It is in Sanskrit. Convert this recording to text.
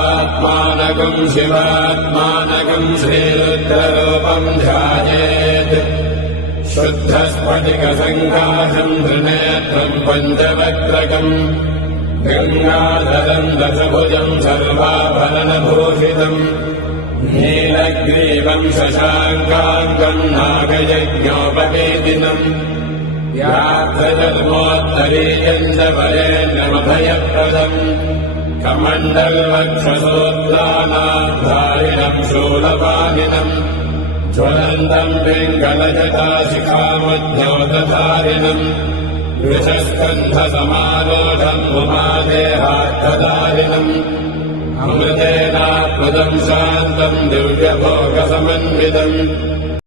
महात्मानकम् शिवात्मानकम् श्रीरुद्ररूपम् ध्यायेत् शुद्धस्फटिकसङ्काशम् त्रिनेत्रम् पञ्चवक्त्रकम् गङ्गाधरम् दशभुजम् सर्वाभरणभूषितम् नीलग्रीवम् शशाङ्काङ्कम् नागयज्ञोपवेदिनम् व्याघ्रजन्मोत्तरीयम् च वरेण्यमभयप्रदम् कमण्डलवक्षसोत्तानाधारिणम् शूलपाणिनम् ज्वलन्तम् पिङ्गलजटाशिखामद्योतधारिणम् वृषस्कन्धसमारोढम् उमादेहार्थधारिणम् अमृतेनात्मदम् शान्तम् दिव्यभोगसमन्वितम्